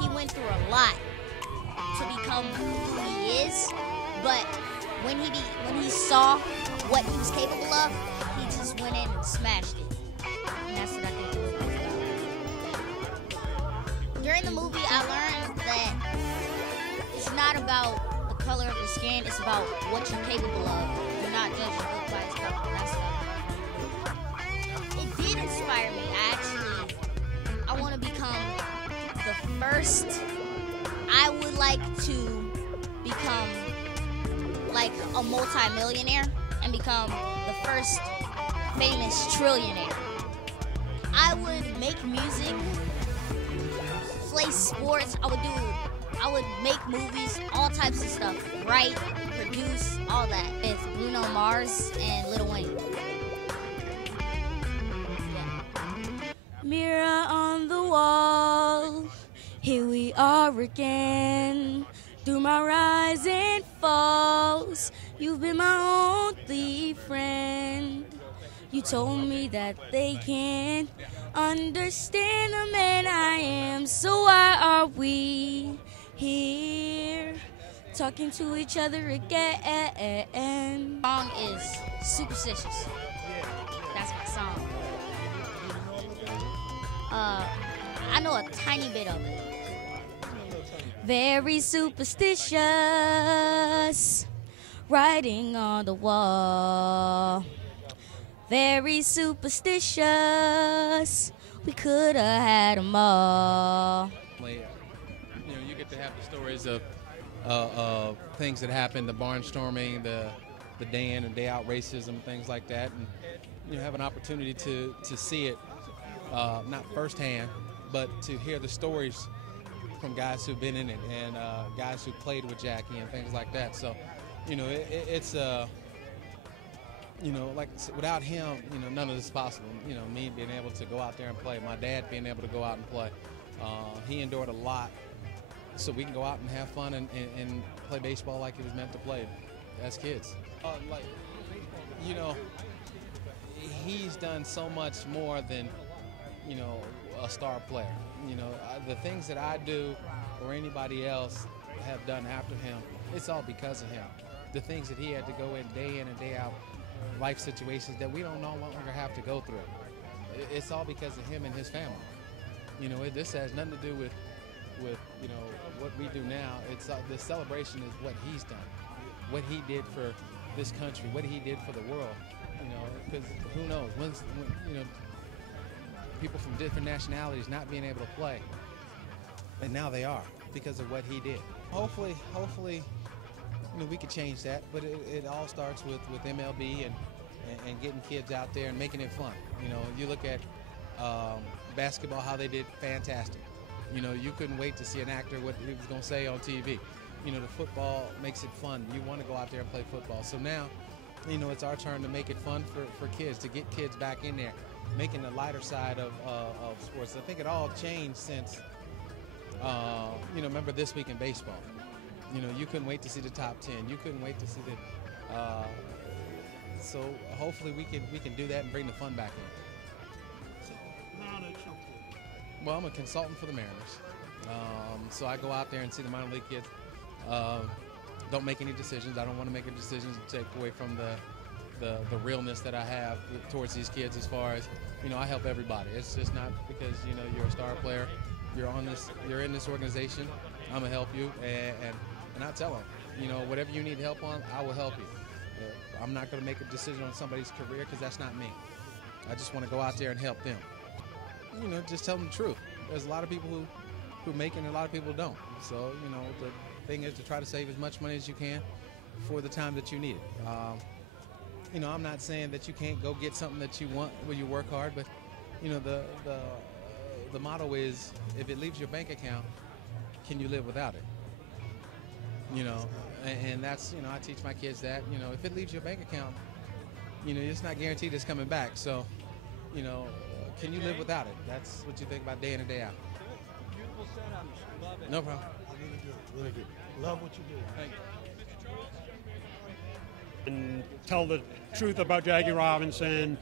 He went through a lot to become who he is, but when he saw what he was capable of, he just went in and smashed it. And that's what I think the movie is about. During the movie, I learned that it's not about the color of your skin, it's about what you're capable of. You're not judging a book by its cover, and that's what it did inspire me. I want to become the first. I would like to become like a multi-millionaire and become the first famous trillionaire. I would make music, play sports, I would make movies, all types of stuff, write, produce, all that. With Bruno Mars and Lil Wayne. Yeah. Mirror on the wall, here we are again. Through my rise and falls, you've been my only friend. You told me that they can't understand the man I am, so why are we here talking to each other again? The song is Superstitious. That's my song. I know a tiny bit of it. Very superstitious, writing on the wall. Very superstitious, we could have had them all. You get to have the stories of things that happen, the barnstorming, the day in and day out racism, things like that, and have an opportunity to see it, not firsthand, but to hear the stories from guys who've been in it and guys who played with Jackie and things like that. So, it's like without him, none of this is possible. Me being able to go out there and play, my dad being able to go out and play. He endured a lot so we can go out and have fun and play baseball like he was meant to play as kids. He's done so much more than, a star player. The things that I do or anybody else have done after him, it's all because of him. The things that he had to go in and day out, life situations that we don't no longer have to go through. It's all because of him and his family. This has nothing to do with what we do now. It's the celebration is what he's done, what he did for this country, what he did for the world. Because who knows when people from different nationalities not being able to play, and now they are because of what he did. Hopefully, we could change that, but it all starts with MLB and getting kids out there and making it fun. You look at basketball, how they did fantastic. You couldn't wait to see an actor what he was going to say on TV. The football makes it fun. You want to go out there and play football. So now, it's our turn to make it fun for kids, to get kids back in there, making the lighter side of sports. I think it all changed since, remember This Week in Baseball. You couldn't wait to see the top 10. You couldn't wait to see the. So hopefully we can do that and bring the fun back in. Well, I'm a consultant for the Mariners, so I go out there and see the minor league kids. Don't make any decisions. I don't want to make any decisions to take away from the realness that I have towards these kids. As far as I help everybody. It's just not because you're a star player. You're in this organization. I'm gonna help you, and I tell them, whatever you need help on, I will help you. I'm not gonna make a decision on somebody's career because that's not me. I just want to go out there and help them. Just tell them the truth. There's a lot of people who make it and a lot of people don't. So, the thing is to try to save as much money as you can for the time that you need it. I'm not saying that you can't go get something that you want when you work hard, but, the motto is, if it leaves your bank account, can you live without it? And that's, I teach my kids that, if it leaves your bank account, it's not guaranteed it's coming back. So, can you live without it? That's what you think about day in and day out. Beautiful setup. Love it. No problem. Really good. Love what you do. Thank you. And tell the truth about Jackie Robinson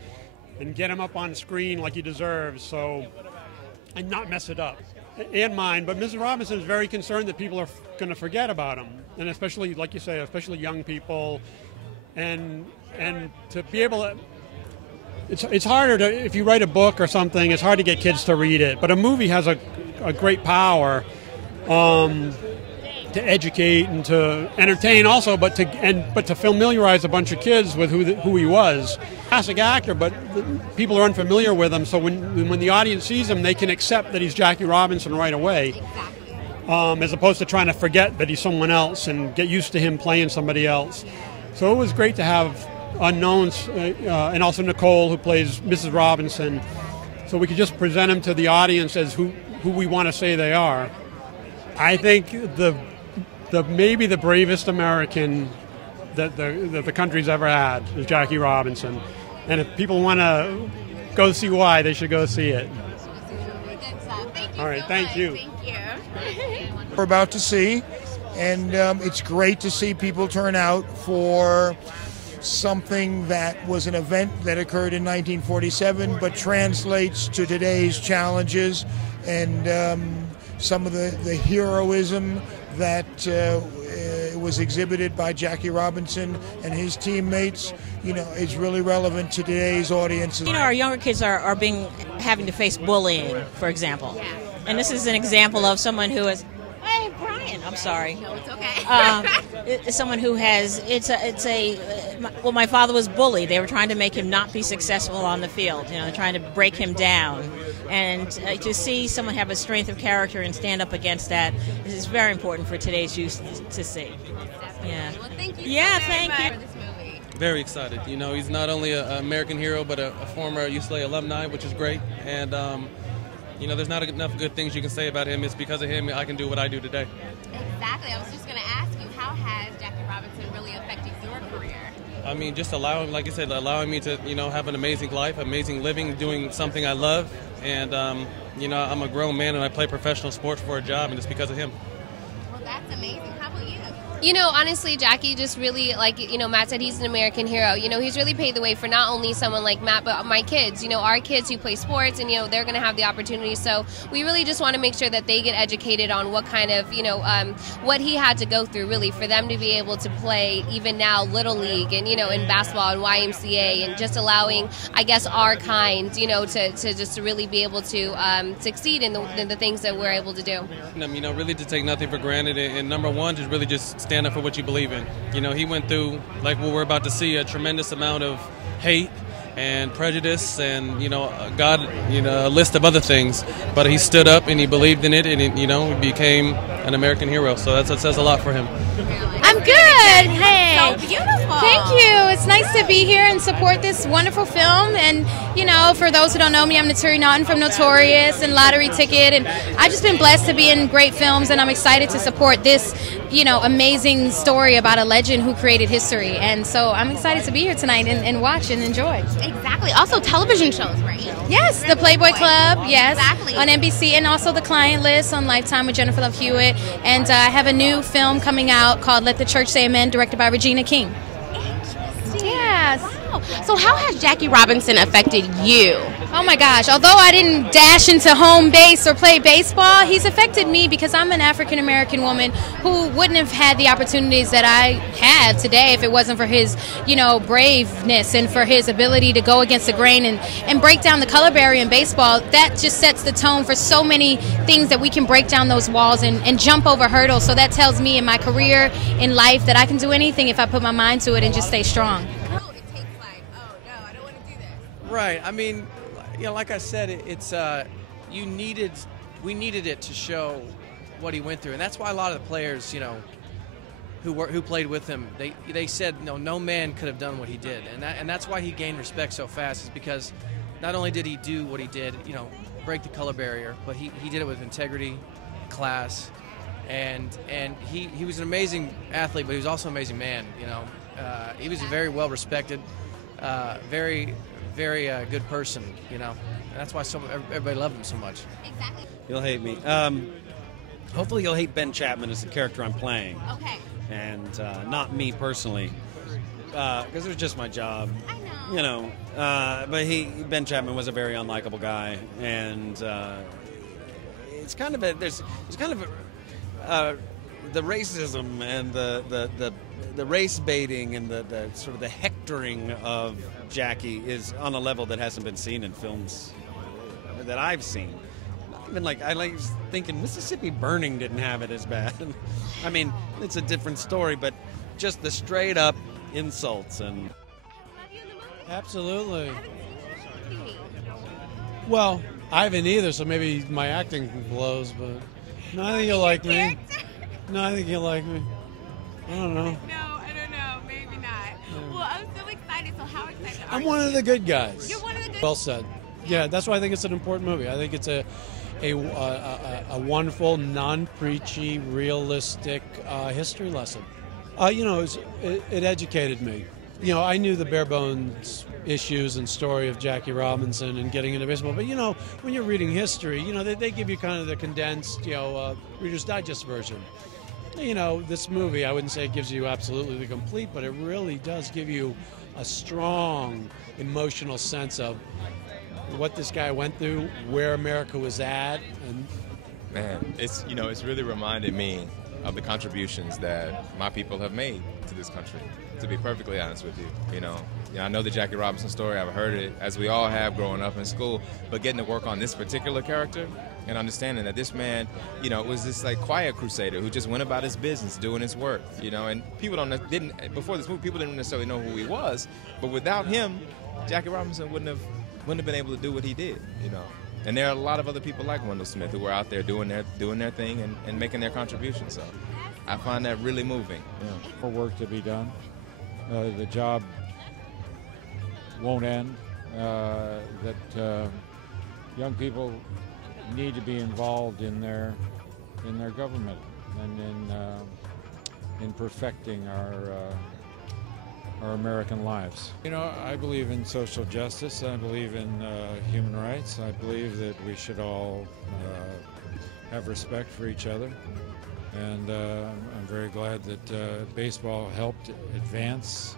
and get him up on screen like he deserves. So and not mess it up. And mine, but Mrs. Robinson is very concerned that people are going to forget about him, and especially, like you say, especially young people, and to be able to. It's harder to, if you write a book or something, it's hard to get kids to read it. But a movie has a great power to educate and to entertain also, but to familiarize a bunch of kids with who he was. Classic actor, but people are unfamiliar with him. So when the audience sees him, they can accept that he's Jackie Robinson right away, as opposed to trying to forget that he's someone else and get used to him playing somebody else. So it was great to have unknowns, and also Nicole, who plays Mrs. Robinson, so we could just present them to the audience as who we want to say they are. I think maybe the bravest American that the country's ever had is Jackie Robinson, and if people want to go see why, they should go see it. All right, thank you. We're about to see, and it's great to see people turn out for something that was an event that occurred in 1947 but translates to today's challenges, and some of the heroism that was exhibited by Jackie Robinson and his teammates, is really relevant to today's audience. Our younger kids are having to face bullying, for example. Yeah. And this is an example of someone who is, hey, Brian, I'm sorry. No, it's okay. Someone who has, well, my father was bullied. They were trying to make him not be successful on the field, trying to break him down. And to see someone have a strength of character and stand up against that is very important for today's youth to see. Yeah. Well, thank you. Yeah, so thank much you. for this movie. Very excited. He's not only an American hero, but a former UCLA alumni, which is great. And, there's not enough good things you can say about him. It's because of him I can do what I do today. Exactly. I was just going to ask you, how has Jackie Robinson really affected your career? I mean, just allowing me to, have an amazing life, amazing living, doing something I love. And, I'm a grown man and I play professional sports for a job, and it's because of him. Well, that's amazing. How about you? Honestly, Jackie just really, Matt said, he's an American hero. He's really paved the way for not only someone like Matt, but my kids, our kids who play sports, and, they're going to have the opportunity. So we really just want to make sure that they get educated on what kind of, what he had to go through, really, for them to be able to play even now Little League and, in basketball and YMCA, and just allowing, I guess, our kind, to just to really be able to succeed in the things that we're able to do. Really to take nothing for granted, and number one, just really just stand up for what you believe in. He went through, like what we're about to see, a tremendous amount of hate and prejudice and, a list of other things. But he stood up and he believed in it, and, he became an American hero. So that says a lot for him. I'm good. Hey. So beautiful. Thank you. It's nice to be here and support this wonderful film. And, for those who don't know me, I'm Naturi Naughton from Notorious and Lottery Ticket. And I've just been blessed to be in great films, and I'm excited to support this, amazing story about a legend who created history. And so I'm excited to be here tonight and watch and enjoy. Exactly. Also television shows, right? Yes, the Playboy Club, yes, Exactly. on NBC, and also The Client List on Lifetime with Jennifer Love Hewitt. And I have a new film coming out called Let the Church Say Amen, directed by Regina King. Interesting. Yes. Wow. So how has Jackie Robinson affected you? Oh my gosh, although I didn't dash into home base or play baseball, he's affected me because I'm an African American woman who wouldn't have had the opportunities that I had today if it wasn't for his, braveness and for his ability to go against the grain and break down the color barrier in baseball. That just sets the tone for so many things that we can break down those walls and jump over hurdles. So that tells me in my career, in life, that I can do anything if I put my mind to it and just stay strong. Right. I mean, like I said, it's we needed it to show what he went through, and that's why a lot of the players, who played with him, they said no man could have done what he did, and that's why he gained respect so fast, is because not only did he do what he did, break the color barrier, but he did it with integrity, class, and he was an amazing athlete, but he was also an amazing man. He was a very well respected, very good person, and that's why everybody loved him so much. Exactly. You'll hate me. Hopefully you'll hate Ben Chapman as the character I'm playing. Okay. And not me personally, because it was just my job. I know. But Ben Chapman was a very unlikable guy, and it's kind of there's kind of the racism and the race baiting and the sort of the hectoring of Jackie is on a level that hasn't been seen in films that I've seen. Even I was thinking Mississippi Burning didn't have it as bad. I mean, it's a different story, but just the straight up insults and. Absolutely. Well, I haven't either, so maybe my acting blows, but no, I think you'll like me. No, I think you'll like me. I don't know. No, I don't know. Maybe not. Well, I'm so excited. So how excited are you? I'm one of the good guys. You're one of the good. Well said. Yeah, that's why I think it's an important movie. I think it's a wonderful, non-preachy, realistic history lesson. It educated me. I knew the bare bones issues and story of Jackie Robinson and getting into baseball, but when you're reading history, they give you kind of the condensed, Reader's Digest version. This movie, I wouldn't say it gives you absolutely the complete, but it really does give you a strong emotional sense of what this guy went through, where America was at, and man, it's really reminded me of the contributions that my people have made to this country. To be perfectly honest with you, I know the Jackie Robinson story. I've heard it, as we all have growing up in school. But getting to work on this particular character and understanding that this man, was this quiet crusader who just went about his business, doing his work. And people before this movie, people didn't necessarily know who he was. But without him, Jackie Robinson wouldn't have been able to do what he did. And there are a lot of other people like Wendell Smith who were out there doing their thing and making their contribution. So I find that really moving. Yeah. More work to be done. The job won't end. That young people need to be involved in their government and in perfecting our American lives. I believe in social justice. I believe in human rights. I believe that we should all have respect for each other. And I'm very glad that baseball helped advance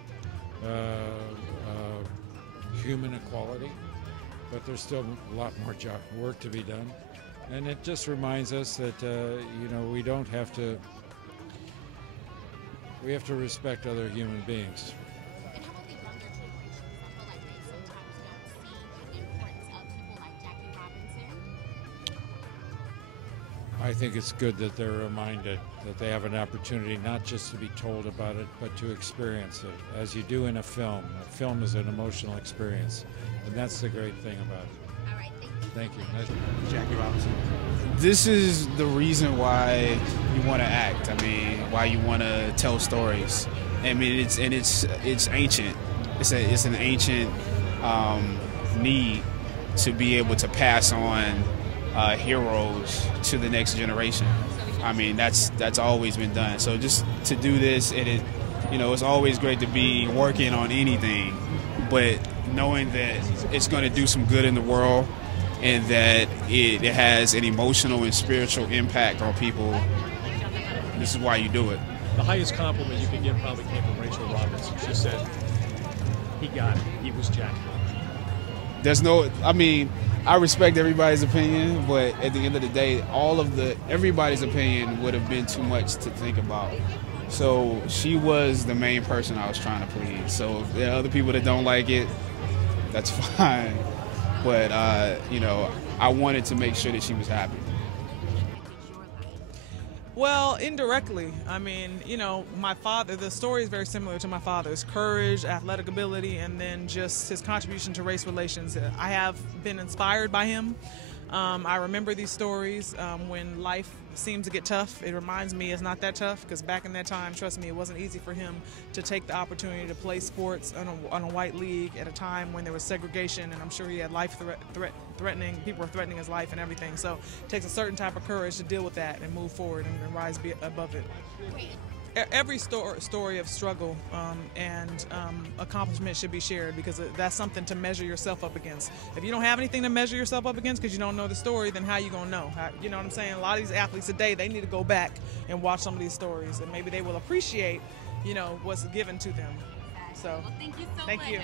human equality, but there's still a lot more work to be done. And it just reminds us that we don't have to. We have to respect other human beings. And how about the younger generations? I feel like they sometimes don't see the importance of people like Jackie Robinson. I think it's good that they're reminded that they have an opportunity not just to be told about it, but to experience it, as you do in a film. A film is an emotional experience, and that's the great thing about it. All right, thank you. Jackie Robinson. This is the reason why you want to act. I mean, why you want to tell stories. I mean, it's ancient. It's an ancient need to be able to pass on heroes to the next generation. I mean, that's always been done. So just to do this, it's always great to be working on anything, but knowing that it's going to do some good in the world and that it has an emotional and spiritual impact on people, this is why you do it. The highest compliment you could give probably came from Rachel Robinson. She said, he got it. He was Jackie. I respect everybody's opinion, but at the end of the day, everybody's opinion would have been too much to think about. So she was the main person I was trying to please. So if there are other people that don't like it, that's fine. But, I wanted to make sure that she was happy. Well, indirectly. I mean, my father, the story is very similar to my father's. Courage, athletic ability, and then just his contribution to race relations. I have been inspired by him. I remember these stories when life seems to get tough. It reminds me it's not that tough, because back in that time, trust me, it wasn't easy for him to take the opportunity to play sports on a white league at a time when there was segregation, and I'm sure he had life threatening, people were threatening his life and everything. So it takes a certain type of courage to deal with that and move forward and rise above it. Every story of struggle and accomplishment should be shared, because that's something to measure yourself up against. If you don't have anything to measure yourself up against because you don't know the story, then how you going to know? You know what I'm saying? A lot of these athletes today, they need to go back and watch some of these stories, and maybe they will appreciate, what's given to them. So, well, thank you so much. Thank you.